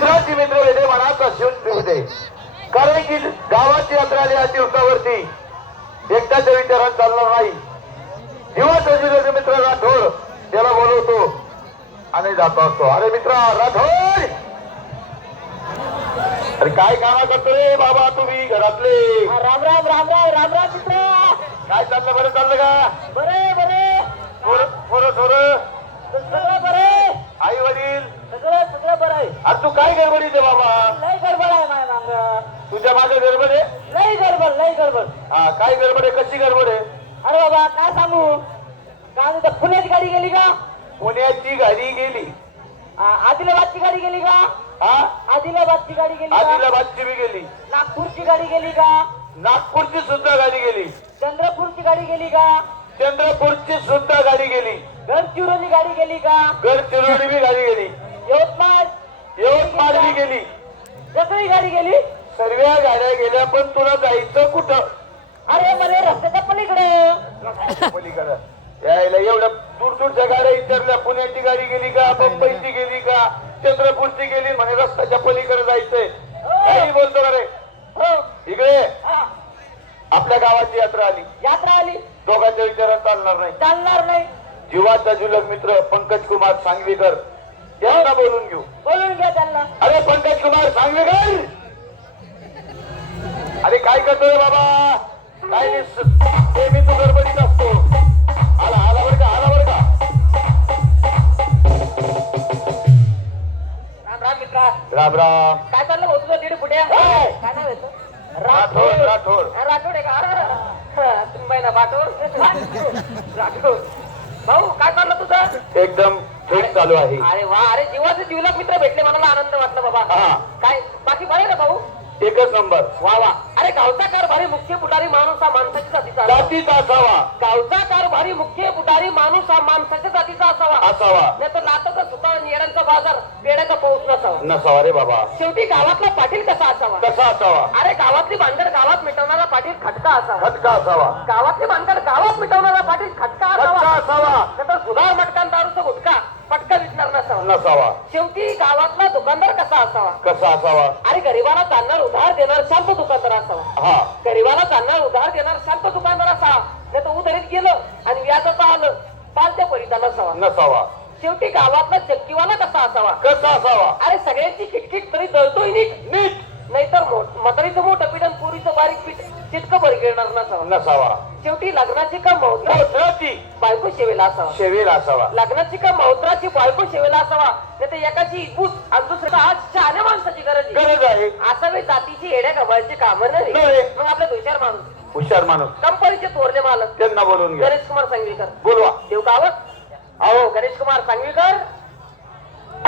मित्राची मित्र वेगळे मनात असून ठेवू दे, कारण की गावाची यात्रा आली या दिवसावरती एकट्याच्या विचारात चालणार नाही. जीवाचा जिल्ह्याचे मित्र राठोड त्याला बोलवतो आणि जातो असतो. अरे मित्रा राठोड, अरे काय कामा करतो रे बाबा तुम्ही घरातले? राम राम राम राम राम राम मित्र. काय चाललं? बरं चाललं का? बरे बरे थोडं सगळं बरे. आई वडील सगळं सगळं बरं आहे. अरे तू काय गडबडीत आहे बाबा? लय गडबड आहे माझ्या मागं. तुझ्या मागे गडबड आहे? लय गडबड लय गडबड. हा काय गडबड आहे? कशी गडबड आहे? अरे बाबा काय सांगू, काय म्हणतात, पुण्याची गाडी गेली का? पुण्याची गाडी गेली. आदिलाबादची गाडी गेली का? हा आदिलाबादची गाडी गेली का? आदिलाबादची बी गेली. नागपूरची गाडी गेली का? नागपूरची सुद्धा गाडी गेली. चंद्रपूरची गाडी गेली का? चंद्रपूरची सुद्धा गाडी गेली. गडचिरोली गाडी गेली का? गडचिरोली बी गाडी गेली. यवतमाळ बी गेली. सगळी गाडी गेली. सर्व गाड्या गेल्या, पण तुला जायचं कुठं? अरे मला रस्त्याच्या पलीकडे. पलीकडं यायला एवढ्या दूर दूरच्या गाड्या विचारल्या. पुण्याची गाडी गेली का? मुंबईची गेली का? चंद्रपूरची गेली म्हणे रस्त्याच्या पलीकडे जायचंय. काही बोलतो का रे? हो इकडे हा. आपल्या गावाची यात्रा आली. यात्रा आली. दोघांच्या विचारात चालणार नाही. चालणार नाही. जीवाचा जुलक मित्र पंकज कुमार सांगवीकर यांना बोलून घेऊ. बोलून घ्या त्यांना. अरे पंकज कुमार सांगवीकर, अरे काय करतोय बाबा? काय ते मी तू गडबडीत असतो. आला बरं का? आला बरं का? राम राम मित्रा. राम राम. काय चाललं भाऊ तुझं तिथे पुढे? काय नाव येतं? राठोड. राठोड राठोड आहे का? तुम्ही महिना राठोड. राठोड भाऊ काय चाललं तुझं? एकदम ठीक चालू आहे. अरे वा, अरे जीवाचे जीवलक मित्र भेटले, मला आनंद वाटला बाबा. हा. काय बाकी बरे ना भाऊ? एकच नंबर. वा वा. अरे गावचा कारभारी मुख्य पुढारी माणूस हा माणसाच्या जातीचा जातीचा असावा. गावचा कारभारी मुख्य पुढारी माणूस हा माणसाच्या जातीचा असावा. नाही तर नाटक सुद्धा येड्यांचा बाजार पेड्याचा पाऊस नसावा रे बाबा. शेवटी गावातला पाटील कसा असावा? कसा असावा? अरे गावातली भानगड गावात मिटवणारा पाटील खटका असावा. खटका असावा. गावातली भानगड गावात मिटवणारा पाटील खटका खटका असावा. तर सुधार मटकान दारूचा गुटखा पटका विकणार नसावा. शेवटी गावातला दुकानदार कसा असावा? कसा असावा? अरे गरीबाला चालणार उधार देणार शांत दुकानदार असावा. हा. गरीबाला चालणार उधार देणार शांत दुकानदार असावा. नाही तर उधारीत गेलं आणि व्याजाचं आलं पालत्या परिता नसावा. शेवटी गावातला चक्कीवाला कसा असावा? कसा असावा? अरे सगळ्यांची किटकिट तरी जळतोय नीट. नाहीतर म्हातारीचं मोठं पीठ आणि पोरीचं बारीक पीठ तितकं बरी गिळणार नसावा. शेवटी लग्नाची का मौत्राची बायको शेवेला असावा. शेवेला असावा. लग्नाची का मौत्राची बायको शेवेला असावा. नाही तर एकाची इकूस आणि दुसऱ्याचा आज शहाण्या माणसाची गरज आहे. असावे जातीची येड्या गव्हाची कामं नाही. मग आपल्या हुशार माणूस कंपनीचे थोरले मालक त्यांना बोलून घ्या. गणेश कुमार सांगवीकर. बोलवा. देऊ का आवाज? अहो गणेश कुमार सांगवीकर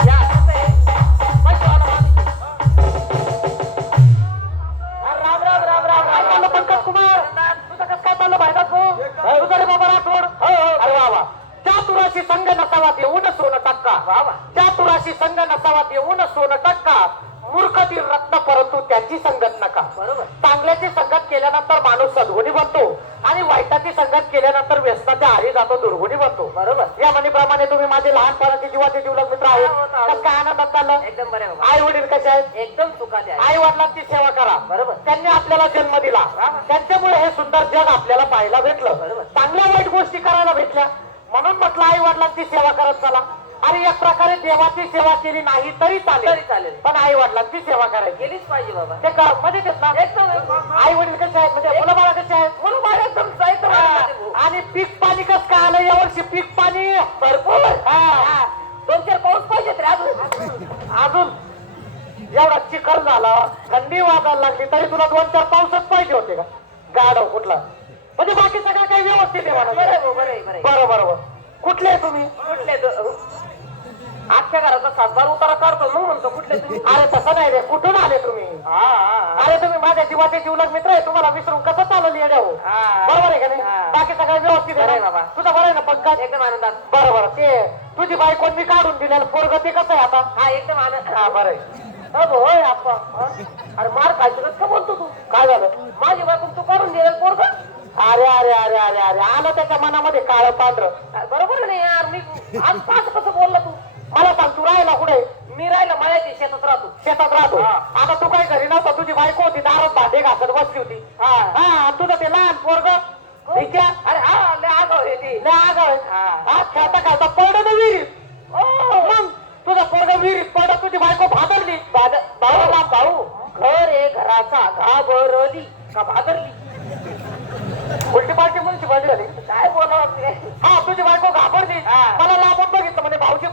या. राम राम राम राम. काय चाललं पंकज कुमार? तुझं कसं काय चाललं भाईदास भाऊ? तुझं रे बाबा राठोड. अरे वा वा. चातुराशी संघ नसावात येऊन सोनं टक्का. चातुराशी संघ नसावात येऊन सोनं टक्का. मूर्खतील रत्न परंतु त्याची संगत नका. बरोबर. चांगल्याची संगत केल्यानंतर माणूस सद्गुणी बनतो आणि वाईटाची संगत केल्यानंतर व्यसनाच्या आरी जातो, दुर्गुणी बनतो. बरोबर. या म्हणीप्रमाणे तुम्ही माझे लहानपणाचे जीवाचे जीवलक मित्र आहेत. काय आनंदात चाललं? एकदम बरे. आई वडील कसे आहेत? एकदम सुखाचे. आई वडिलांची सेवा करा. बरोबर. त्यांनी आपल्याला जन्म दिला, त्यांच्यामुळे हे सुंदर जग आपल्याला पाहायला भेटलं. बरोबर. चांगल्या वाईट गोष्टी करायला भेटल्या, म्हणून म्हटलं आई वडिलांची सेवा करत चला. अरे एक प्रकारे देवाची सेवा केली नाही तरी चालेल, पण आई वडिलांची सेवा करायची केलीच पाहिजे बाबा. ते मध्ये ना आई वडील कसे आहेत, म्हणजे मुलं बाळा कसे आहेत? मुलं बाळा एकदम. आणि पीक पाणी कसं काय आलं यावर्षी? पीक पाणी भरपूर. 2-4 पाऊस पाहिजेत रे अजून एवढा चिखल झाला, थंडी वाजायला लागली तरी तुला 2-4 पाऊसच पाहिजे होते का? गाढव कुठला? म्हणजे बाकी सगळं काही व्यवस्थित आहे. बरोबर. कुठले तुम्ही? कुठले? आजच्या घराचा 7-12 उतारा काढतो मग म्हणतो कुठले तुम्ही? अरे तसं नाही रे. कुठून आले तुम्ही? अरे तुम्ही माझ्या जीवाचे जीवलक मित्र आहे. तुम्हाला विसरून कसं चाललं येड्या हो? बरोबर आहे का नाही? बाकी सगळं व्यवस्थित आहे बाबा. तुझं बरं आहे ना पंकज? एकदम आनंदात. बरोबर. ते तुझी बायको मी काढून दिलेलं पोरग ते कसं आहे आता? हा एकदम आनंद. हा बरं आहे. होय आप्पा. अरे मार खायचं का बोलतो तू? काय झालं? माझी बायको तू काढून दिलेलं पोरग? अरे अरे अरे अरे अरे आलं त्याच्या मनामध्ये काळं पांढरं. बरोबर नाही यार. मी आज कसं बोलला तू? मला सांग, तू राहिला कुठे? मी राहिला मळ्याच्या शेतात. शेतात राहतो. आता तू काय घरी नव्हता, तुझी बायको होती दारात भांडे घासत बसली होती. हा तुझं ते लहान पोरग अरे हा लय आगाव आहे ते, लय आगाव आहे. हा खेळता खेळता पडलं ना विहिरीत. मग तुझं पोरग विहिरीत पडलं, तुझी बायको भादरली. भाऊ घर आहे घराचा घाबरली का भादरली? उलटी पालटी म्हणून बंद झाली. काय बोलावं? हा तुझी बायको घाबरली. मला लांबून बघितलं म्हणे भाऊजी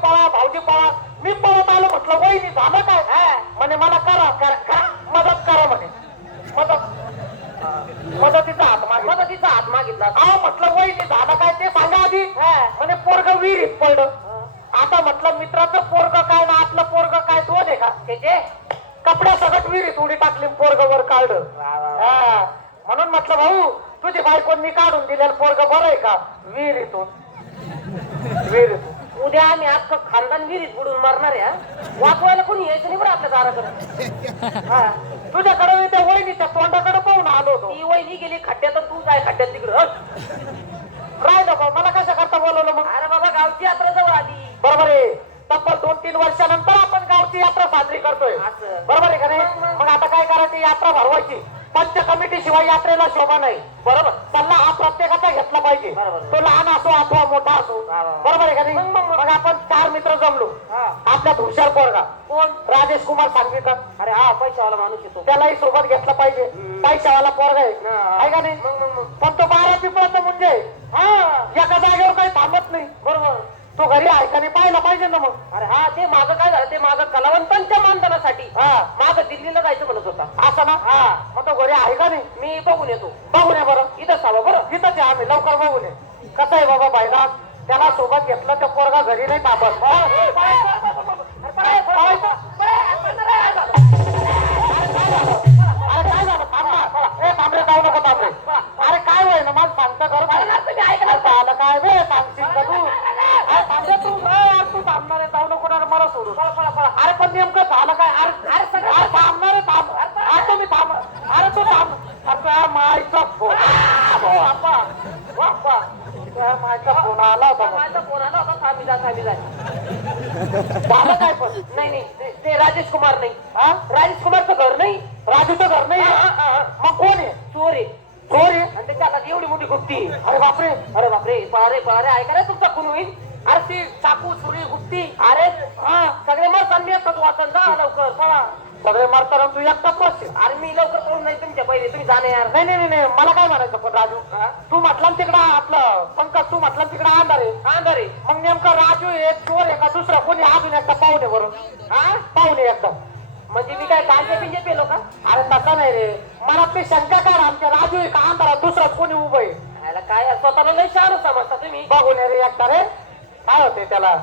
पळा. मी पळत आलो. म्हटलं वहिनी झालं काय? म्हणे मला करा मदत करा म्हणे. मदतीचा हात मागितला. म्हटलं वहिनी झालं काय ते सांगा आधी. म्हणे पोरग विहिरीत पडलं. आता म्हटलं मित्राचं पोरग काय ना आपलं पोरग काय दोन आहे का? त्याचे कपड्या सगळं विहिरीत उडी टाकली, पोरग वर काढलं. म्हणून म्हटलं भाऊ तुझी बायकोंनी काढून दिलेलं पोरग बरं आहे का? विहिरीतून. उद्या आम्ही अख्खं खानदान विहिरीत बुडून मारणार आहे. वाचवायला कोणी यायचं नाही बरं आपल्या दाराकडे. तुझ्याकडे मी त्या वहिनीच्या तोंडाकडे पाहून आलो होतो. ती वहिनी गेली खड्ड्यात, तू जाय खड्ड्यात तिकडं. राहिलं बा, मला कशा करता बोलवलं मग? अरे बाबा गावची यात्रा जवळ आली. बरोबर आहे. तब्बल 2-3 वर्षानंतर आपण गावची यात्रा साजरी करतोय. बरोबर आहे का नाही? मग आता काय करायचं? यात्रा भरवायची. पंच कमिटी शिवाय यात्रेला शोभा नाही. बरोबर. सल्ला हा प्रत्येकाचा घेतला पाहिजे. तो लहान असो अथवा मोठा असो. बरोबर आहे का नाही? मग आपण 4 मित्र जमलो. आपल्यात हुशार पोरगा कोण? राजेश कुमार सांगवीकर. अरे हा पैशावाला माणूस येतो, त्यालाही सोबत घेतलं पाहिजे. पैशावाला पोरगा आहे का नाही? पण तो 12 पिपळाचा म्हणजे एका जागेवर काही थांबत नाही. बरोबर. तो घरी ऐकाने पाहिला पाहिजे ना मग. अरे हा ते मागं काय झालं, ते मागं कलावंतांच्या मानधनासाठी मागं दिल्लीला जायचं म्हणत होता. असं ना? मग तो घरी आहे का नाही? मी बघून येतो. बघून ये बरं. इथंच हवं बरं. इथंच आहे आम्ही. लवकर बघून ये. कसं आहे बाबा बायला, त्याला सोबत घेतलं तर पोरगा घरी नाही थांबत. काय झालं? थांबरे जाऊ नको थांबरे. अरे काय होय ना माझं सांगता खरं आलं काय वे सांगशील का तू? तू थांबणार आहे, जाऊ नको ना मला सोडून. अरे पण नेमकं झालं काय? अरे सगळं थांबणार आहे. थांब. अरे तुम्ही थांब. अरे तू थांब. मायचा फोन मायचा फोन आला होता. माझा फोन आला होता. थांबी जा झालं काय? पण नाही ते राजेश कुमार नाही. राजेश कुमारचं घर नाही. राजूचं घर नाही. मग कोण आहे? चोर आहे. आणि त्याच्या हातात एवढी मोठी गुप्ती. अरे बापरे पळा रे ऐका रे, तुमचा खून होईल. अरे ती चाकू सुरी गुप्ती. अरे सगळे मरतात. मी एकटाच वाचन. जा लवकर पळा. सगळे मरतात तू एकटाच बस. अरे मी लवकर पळून नाही तुमच्या पहिले. तुम्ही जाणे यार. नाही मला काय म्हणायचं पण राजू, तू म्हटलं तिकडं आपलं पंकज, तू म्हटलं तिकडं अंधारे. मग नेमकं राजू एक चोर आहे का दुसरा कोणी? अजून एकदा पाहुणे बरोबर. पाहुणे एकदम म्हणजे मी काय कांदे पिंजे पेलो का? अरे तसा नाही रे, मनातली शंका काय आमच्या राजू आहे का अंधारा दुसरा कोणी उभं आहे? काय स्वतःला लय शहाणं समजता तुम्ही. बघून रे एकदा रे काय होते त्याला.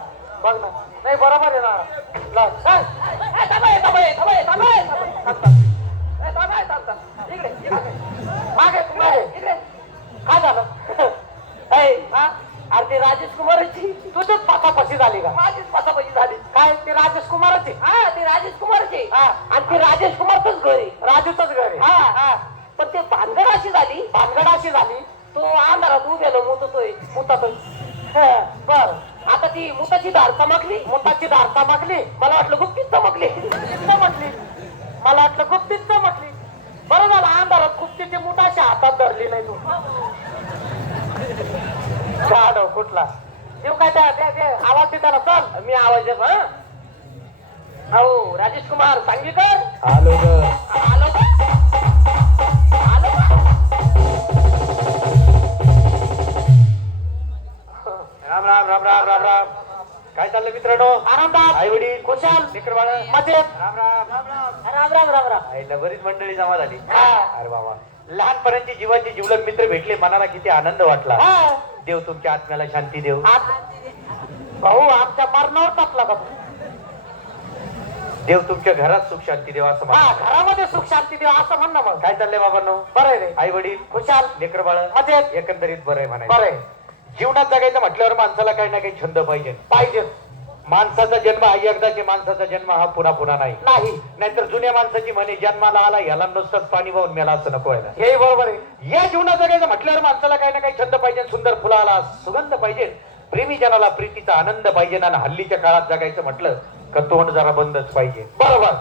बघ ना. नाही बरोबर आहे ना. काय झालं? अरे ते राजेश कुमारची तुझीच पाठापाशी झाली का? माझीच पाठापाशी झाली. काय ते राजेश कुमारची? ते राजेश कुमारची. आणि ते राजेश कुमारचंच घर आहे. राजूचंच घर आहे. पण ते भानगड अशी झाली तो अंधारात उभ्याला मुततोय. बर आता ती मुताची धार चमकली. मला वाटलं गुप्तीच चमकली. बरं झालं अंधारात गुप्तीची मुठाच्या हातात धरली नाही तू. गाढव कुठला देऊ काय? त्या आवाज दे त्याला. चल मी आवाज देतो. हो राजेश कुमार सांगवीकर. आलो राम. काय चाललंय मित्रांनो? आरामदार. आई वडील खुशाल लेकर बाळ मजेत. राम. बरीच मंडळी जमा झाली. अरे बाबा, लहानपणाची जीवाचे जिवलग मित्र भेटले. मनाला किती आनंद वाटला. देव तुमच्या आत्म्याला शांती देव. भाऊ आमच्या मरणावर टाकला का? देव तुमच्या घरात सुख शांती देव असं म्हणा. घरामध्ये सुख शांती देव असं म्हणणं. मग काय चाललंय बाबांनो? बरं आहे रे. आई वडील खुशाल लेकर बाळ मजेत. एकंदरीत बरं आहे बरं म्हणायचं. आहे. जीवनात जगायचं म्हटल्यावर माणसाला काही ना काही छंद पाहिजे. माणसाचा जन्म हा एकदाचे. माणसाचा जन्म हा पुन्हा नाही. नाहीतर जुन्या माणसाची म्हणे जन्माला आला याला नुसतंच पाणी वाहून मेला असं नको व्हायला. हे बरोबर आहे. या जीवनात जगायचं म्हटल्यावर माणसाला काही ना काही छंद पाहिजे. सुंदर फुलाला सुगंध पाहिजे. प्रेमी जनाला प्रीतीचा आनंद पाहिजे. आणि हल्लीच्या काळात जगायचं म्हटलं का तोंड जरा बंदच पाहिजे. बरोबर.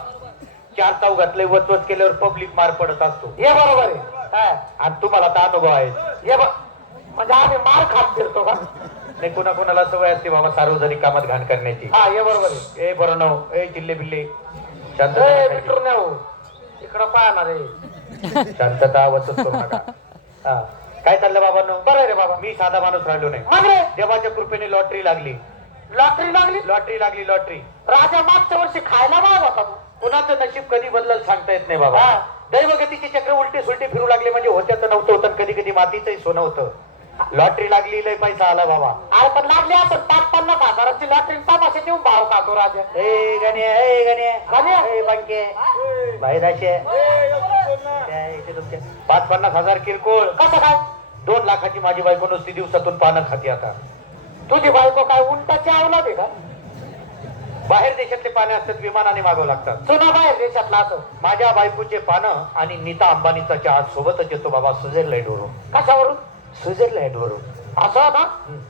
चार चौघातले वचवच केल्यावर पब्लिक मार पडत असतो. हे बरोबर आहे. हा. आणि तुम्हाला तर अनुभव आहे. हे म्हणजे आम्ही मार खात फिरतो का? नाही, कोणाकोणाला सवय असते बाबा सार्वजनिक कामात घाण करण्याची. हा हे बरोबर आहे. ए बरं नव ए चिल्ले बिल्ले मित्र नाही हो, इकडं पाहणार आहे. शांतता वचत करू नका. हा काय चाललं बाबांनो? बरं रे बाबा. मी साधा माणूस राहिलो नाही. मग रे देवाच्या कृपेने लॉटरी लागली. लॉटरी लागली. लॉटरी लागली. लॉटरी. राजा मागच्या वर्षी खायला माग होता तू. कुणाचं नशीब कधी बदलल सांगता येत नाही बाबा. हा. दैवगतीचे चक्र उलटे सुलटे फिरू लागले म्हणजे होत्याच नव्हतं होतं. कधी कधी मातीचंही सोनं होतं. लॉटरी लागली, लय पैसा आला बाबा. अरे पण लागली असं 50-50 हजाराची लॉटरी तमाशा देऊन भाव खातो राजा. ए गण्या ए गण्या गण्या? ए बंके बाहेराचे 50-50 हजार किरकोळ. कसं काय? 2 लाखाची माझी बायको नुसती दिवसातून पानं खाती. आता तुझी बायको काय उंटाची आवलाद आहे का? बाहेर देशातले पाने असतात, विमानाने मागव लागतात. चुना बाहेर देशातला असं. माझ्या बायकोचे पानं आणि नीता अंबानीचा चहा सोबतच येतो बाबा. स्वित्झर्लंड वरून. कशावरून? स्वित्झर्लंड वरून. असं ना.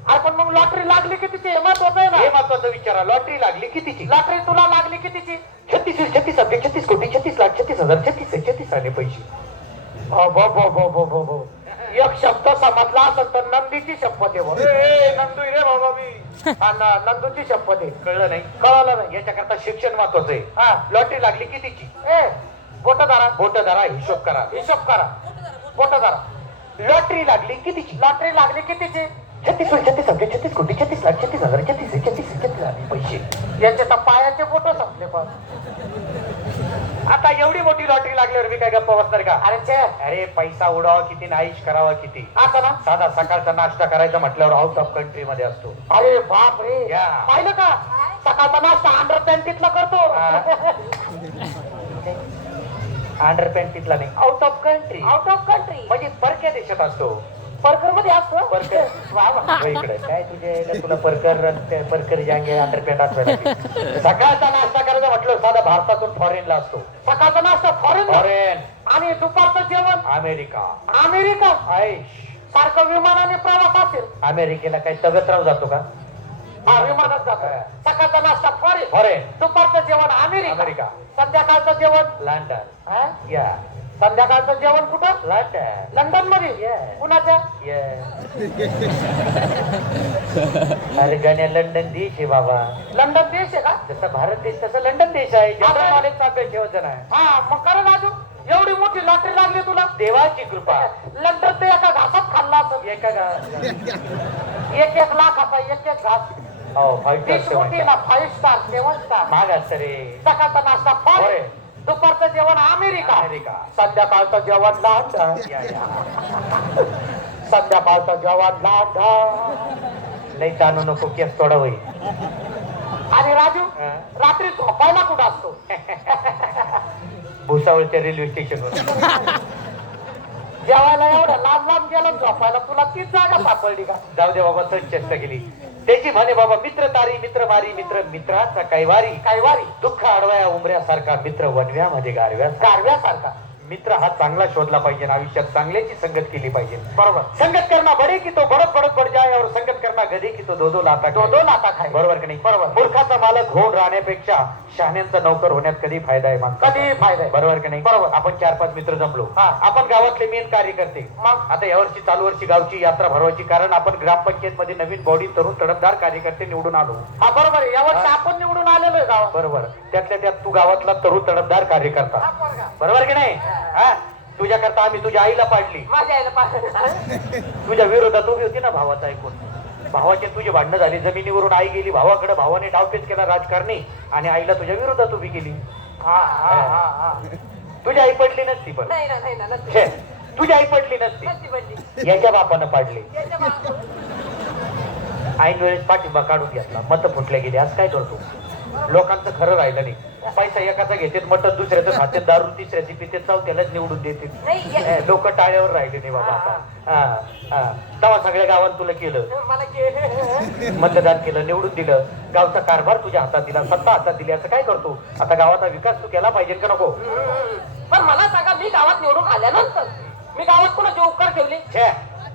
अरे पण मग लॉटरी लागली कितीची हे महत्वाचं आहे हे ना. महत्वाचं विचारा. लॉटरी लागली कितीची? लॉटरी तुला लागली कितीची? 36 अब्ज 36 कोटी 36 लाख 36,000 36 आले पैसे. एक शब्द समजला असेल तर नंदीची शपथ आहे बघ. नंदू रे बाबा मी. नंदूची शपथ आहे. कळलं नाही? कळलं नाही. याच्याकरता शिक्षण महत्वाचं आहे. हा. लॉटरी लागली कितीची? ए बोट धरा. बोट धरा, हिशोब करा. हिशोब करा. बोट धरा. लॉटरी लागली कितीची? लॉटरी लागली कितीची? 36 अब्ज 36 कोटी 36 लाख 36,000 36 आले पैसे. यांचे तर पायाचे फोटो संपले पण. आता एवढी मोठी लॉटरी लागल्यावर मी काय गप्पा बसणार का? अरे छे. अरे पैसा उडावा किती, नाईश करावा किती. असं ना. साधा सकाळचा नाश्ता करायचा म्हटल्यावर आउट ऑफ कंट्री मध्ये असतो. अरे बाप रे. या. पाहिलं का? सकाळचा नाश्ता अंडर पॅन्टीतला करतो. अंडर पॅन्ट तिथला नाही, out of country. Out of country म्हणजे परक्या देशात असतो. परकर मध्ये असतो. परकर इकडे काय तुझे तुला परकर जांगे अंडर पॅन्ट आठवायला. सकाळचा नाश्ता करायचा म्हटलं साधा भारतातून फॉरेनला असतो. सकाळचा नाश्ता फॉरेन. फॉरेन. आणि दुपारचं जेवण अमेरिका. अमेरिका. आयश. सारखं विमानाने प्रवास असेल. अमेरिकेला काही तगतराव जातो का? हा विमानात जातो. सकाळचा नाश्ता फॉरेन. फॉरेन. दुपारचं जेवण अमेरिका. अमेरिका. संध्याकाळचं जेवण लंडन. हा? या संध्याकाळचं जेवण कुठं? लंडन. लंडन मध्ये. Yes. कुणाच्या? अरे गाण्या लंडन देश आहे बाबा. लंडन देश आहे का? जसा भारत देश तसा लंडन देश आहे. जनरल नॉलेजचा अभ्यास ठेवायचा नाही. हा मग कर राजू. एवढी मोठी लॉटरी लागली तुला. देवाची कृपा. लंडन ते एका घासात खाल्ला असेल. एका एक लाखाचा एक घास. हो 5 तीस कोटी ना 5 स्टार 7 स्टार. माग असत रे. सकाळचा नाश्ता फॉरेन. दुपारचं जेवण अमेरिका. अमेरिका. संध्याकाळचं जेवण लंडन. संध्याकाळचं जेवण लंडन. लई जाणू नको केस थोडा होईल. आणि राजू रात्री झोपायला कुठं असतो? भुसावळच्या रेल्वे स्टेशनवर. जेवायला एवढं लांब लांब गेलं झोपायला तुला तीच जागा सापडली का? जाऊ दे बाबा, सहज चेष्टा केली. त्याची म्हणे बाबा, मित्र तारी मित्र मारी मित्र मित्राचा कैवारी. कैवारी. दुःख अडवाया उमऱ्यासारखा, मित्र वनव्यामध्ये गारव्यासारखा. मित्र हा चांगला शोधला पाहिजे. आयुष्यात चांगल्याची संगत केली पाहिजे. बरोबर. संगत करना बडे की तो बडत बडत बड जाय, और संगत करना गधे की तो दो लाता खाय. बरोबर की नाही? बरोबर. मूर्खाचा मालक होऊन राहण्यापेक्षा शहाण्यांचा नौकर होण्यात कधी फायदा आहे माणसाला. कधी फायदा आहे. बरोबर की नाही? बरोबर. आपण 4-5 मित्र जमलो. हा. आपण गावातले मेन कार्यकर्ते. मग आता यावर्षी चालू वर्षी गावची यात्रा भरवायची, कारण आपण ग्रामपंचायत मध्ये नवीन बॉडी तरुण तडफदार कार्यकर्ते निवडून आलो. हा बरोबर आहे. यावर्षी आपण निवडून आलेलो आहे गावात. बरोबर. त्यातल्या त्यात तू गावातला तरुण तडफदार कार्यकर्ता. बरोबर की नाही? हा. तुझ्याकरता आम्ही तुझ्या आईला पाडली. माझ्या आईला तुझ्या विरोधात उभी होती ना भावाचा ऐकून. भावाचे तुझे भांडणं झाली जमिनीवरून. आई गेली भावाकडे, भावाने डावपेच केला राजकारणी आणि आईला तुझ्या विरोधात उभी केली. तुझी आई पडली नसती पण. छे, तुझी आई पडली नसती. याच्या बापानं पाडले. ऐन वेळेस पाठिंबा काढून घेतला, मत फुटले गेले. आज काय करतो? लोकांचं खरं राहिलं नाही. पैसा एकाचा घेतात, मटन दुसऱ्याचं खाते, दारू तिसऱ्याची पिते, चौथ्यालाच निवडून देते. लोक टाळ्यावर राहिले नाही बाबा आता. तेव्हा सगळ्या गावात तुला केलं, मतदान केलं, निवडून दिलं, गावचा कारभार तुझ्या हातात दिला, सत्ता हातात दिली. असं काय करतो? आता गावाचा विकास तू केला पाहिजे का नको? पण मला सांगा, मी गावात निवडून आल्यानंतर मी गावात कोणाचे उपकार ठेवले?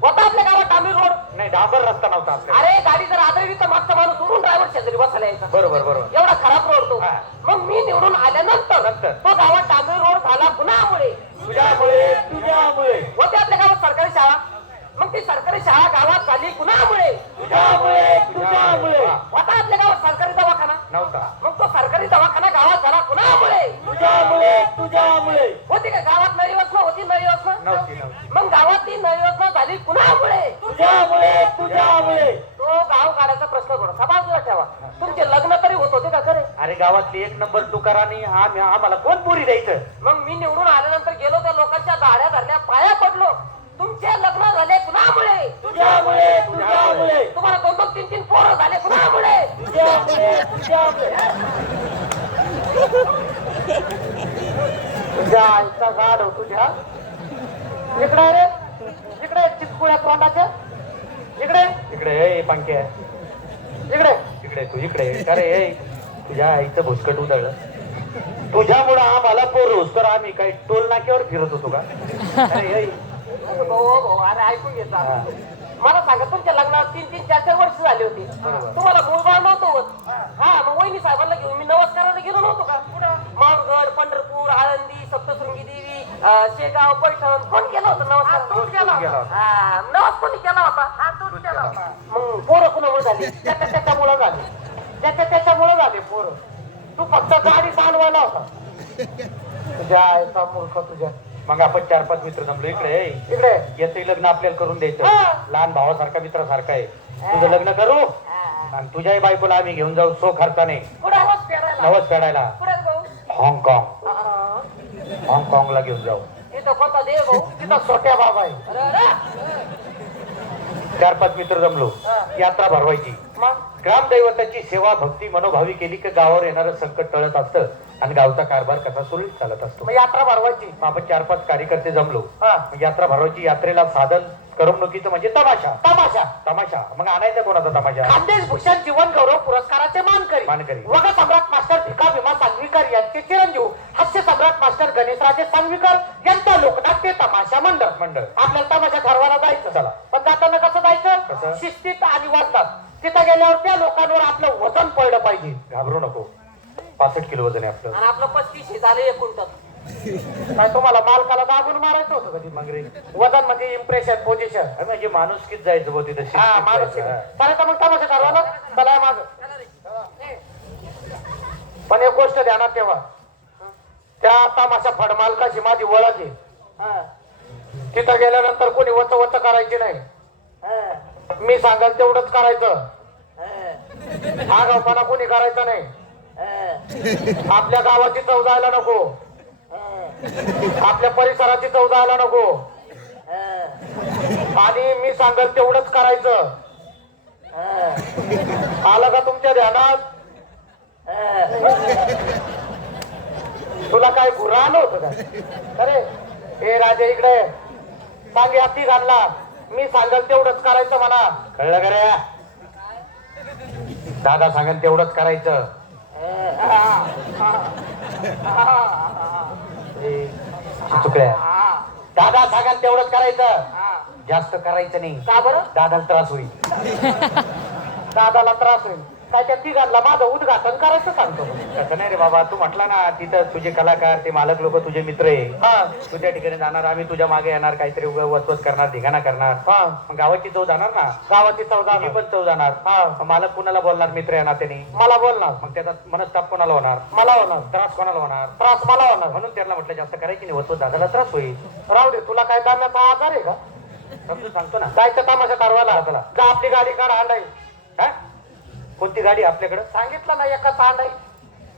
होता आपल्या गावात डांबरी रोड नाही, डांबर रस्ता नव्हता आपल्या. अरे गाडी जर आदळली तर मागचा माणूस उडून ड्रायव्हर शेजारी बसायला झाला यायचा. बरोबर बरोबर. एवढा खराब रोड तो. हा. मग मी निवडून आल्यानंतर नंतर? तो गावात डांबरी रोड झाला कुणामुळे? तुझ्यामुळे तुझ्यामुळे होते आपल्या गावात सरकारी शाळा. मग ती सरकारी शाळा गावात झाली कुणामुळे? तुझ्यामुळे तुझ्यामुळे. होता आपल्या गावात सरकारी दवाखाना. नव्हता. मग तो सरकारी दवाखाना गावात झाला कुणामुळे? तुझ्यामुळे तुझ्यामुळे. होती का गावात नळ योजना? होती नळ योजना? नव्हती नव्हती. मग गावातली नळ योजना झाली कुणामुळे? तुझ्यामुळे तुझ्यामुळे. तो गाव काढायचा प्रश्न थोडासा बाजूला ठेवा. तुमचे लग्न तरी होत होते का खरे? अरे गावातली एक नंबर तुकारानी आम्हाला कोण पोरी द्यायचं? मग मी निवडून आल्यानंतर गेलो त्या लोकांच्या दाढ्या धरल्या, पाया पडलो. तुमचे लग्न झाले कुणामुळे? तुझ्यामुळे तुझ्यामुळे. तुम्हाला 2-2, 3-3 पोरं झाले कुणामुळे? तुझ्यामुळे तुझ्यामुळे. तुझ्या आईचा गाड हो तुझ्या. इकडे रे, इकडे चिपकुळ्या तोंडाच्या इकडे, इकडे ए पंक्या, इकडे. इकडे तू इकडे. अरे ए, तुझ्या आईचं भुसकट उधळलं. तुझ्यामुळं आम्हाला पोरोस तर आम्ही काही टोल नाक्यावर फिरत होतो का? अरे ए, भाऊ, अरे ऐकून घेतला. मला सांगा तुमच्या लग्नात 3-3, 4-4 वर्ष झाली होती. तुम्हाला मूळबाळ नव्हतं होत. हा, मग वहिनी साहेबांना घेऊन मी नवस करायला गेलो नव्हतो का? मावगड, पंढरपूर, आळंदी, सप्तशृंगी देवी, शेगाव, पैठण. कोण केलं होतं नवस? तूच केला होता. नवस कोणी केला होता? तूच केला होता. मग पोरं कुणामुळे झाली? त्याच्यामुळे झाली. त्याच्यामुळे झाले पोरं. तू फक्त गाडी सांडवायला होता. तुझ्या आईचा मूर्ख तुझ्या. मग आपण 4-5 मित्र जमलो. इकडे ए, इकडे याचंही लग्न आपल्याला करून द्यायचं. हा. लहान भावासारखा मित्रासारखा आहे. तुझं लग्न करू आणि तुझ्याही बायकोला आम्ही घेऊन जाऊ सो खर्चाने कुठे नवस फेडायला? नवस फेडायला. कुठे भाऊ? हाँगकाँग, हाँगकाँगला घेऊन जाऊ. इथं कोणता देव भाऊ? तिथं छोट्या बाबा आहे. 4-5 मित्र जमलो. यात्रा भरवायची. मग ग्रामदैवताची सेवा भक्ती मनोभावी केली की गावावर येणारं संकट टळत असतं आणि गावचा कारभार कसा सुरळीत चालत असतो. मग यात्रा भरवायची. मग आपण 4-5 कार्यकर्ते जमलो. हा. मग यात्रा भरवायची. यात्रेला साधन करमणुकीचं म्हणजे तमाशा. तमाशा. तमाशा. मग आणायचा कोणाचा तमाशा? खानदेश भूषण जीवन गौरव पुरस्काराचे मानकरी मानकरी. वग सम्राट मास्टर भिका भीमा सांगवीकर यांचे चिरंजीव हास्य सम्राट मास्टर गणेशराजे सांगवीकर यांचा लोकनाट्य तमाशा मंडळ. आपल्याला तमाशा ठरवायला जायचं. चला. पण जाताना कसं जायचं? कसं? शिस्तीत आणि वाजतात. तिथं गेल्यावर त्या लोकांवर आपलं वजन पडलं पाहिजे. घाबरू नको. 65 किलो वजन आहे आपलं. आणि आपलं 35 झालं 1 क्विंटल. काय तुम्हाला मालकाला दाबून मारायचं होतं कधी? मग रे, वजन म्हणजे इम्प्रेशन, पोझिशन. म्हणजे माणुसकीच जायचं बघ तिथं. हा, शिस्तीत माणूस जायचं. हा. चालेल मग तमाशा ठरवायला चला माग. पण एक गोष्ट ध्यानात ठेवा, त्या तमाशा फडमालकाशी माझी ओळख आहे. तिथं गेल्यानंतर कोणी वच वच करायची नाही. मी सांगाल तेवढंच करायचं. आगाऊपणा कोणी करायचा नाही. आपल्या गावाची चव जायला नको. आपल्या परिसराची चव जायला नको. आणि मी सांगाल तेवढंच करायचं. आलं का तुमच्या ध्यानात? तुला काय गुरा आलं होतं का? अरे हे राजे इकडे सांगे हाती घालला. मी सांगाल तेवढंच करायचं मला. कळलं का रे? दादा सांगेल तेवढंच करायचं. ए, चुकल्या. दादा सांगाल तेवढंच करायचं. जास्त करायचं नाही. का बरं? दादाला त्रास होईल. दादाला त्रास होईल. काय त्या तिघांना माझं उद्घाटन करायचं सांगतो. तसं नाही रे बाबा. तू म्हटला ना तिथं तुझे कलाकार ते मालक लोक तुझे मित्र आहे. हा तू त्या ठिकाणी जाणार. आम्ही तुझ्या मागे येणार. काहीतरी वचवच करणार. धिंगाणा करणार. हा मग गावाची चव जाणार ना. गावाची चौदा तुझी पण चव जाणार. हा मालक कुणाला बोलणार? मित्र येणार त्याने. मला बोलणार. मग त्याचा मनस्ताप कोणाला होणार? मला होणार. त्रास कोणाला होणार? त्रास मला होणार. म्हणून त्याला म्हटलं जास्त करायची नाही. वचवत दादाला त्रास होईल. राहू दे. तुला काय दाम्याचा आजार आहे का? समजून सांगतो ना. जायचं तमाशा ठरवायला. चला. जा आपली गाडी काढ. अंडाई हा? कोणती गाडी आपल्याकडं? सांगितलं ना एकाच अंडाई.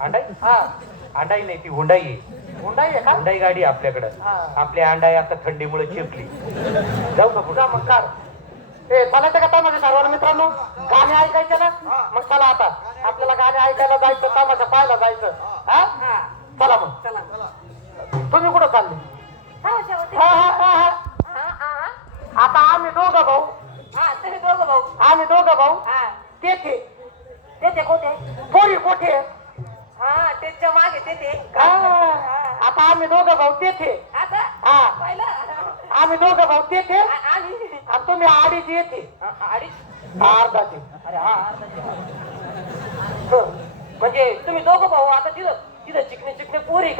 अंडाई? हा अंडाई नाही, ती हुंडाई आहे. हुंडाई आहे का? हुंडाई गाडी आपल्याकडं. हा. आपली अंडाई आता थंडीमुळे चिपली. जाऊ का पुढे? जा मग काढ. ए चालायचं का तमाशा ठरवायला मित्रांनो? गाणे ऐकायचे ना? मग चला आता आपल्याला गाणे ऐकायला जायचं. तमाशा पाहायला जायचं. हा चला मग. तुम्ही कुठं चालले? हा हा हा हा. आता आम्ही दोघं भाऊ. आम्ही दोघं भाऊ तेथे पोरी कोठे? आता आम्ही दोघं भाऊ तेथे. हा आम्ही दोघं भाऊ तेथे आणि तुम्ही अडीच येते. अर्धाची. म्हणजे तुम्ही दोघं भाऊ आता तिथं तिथं चिकने चिकने पोरी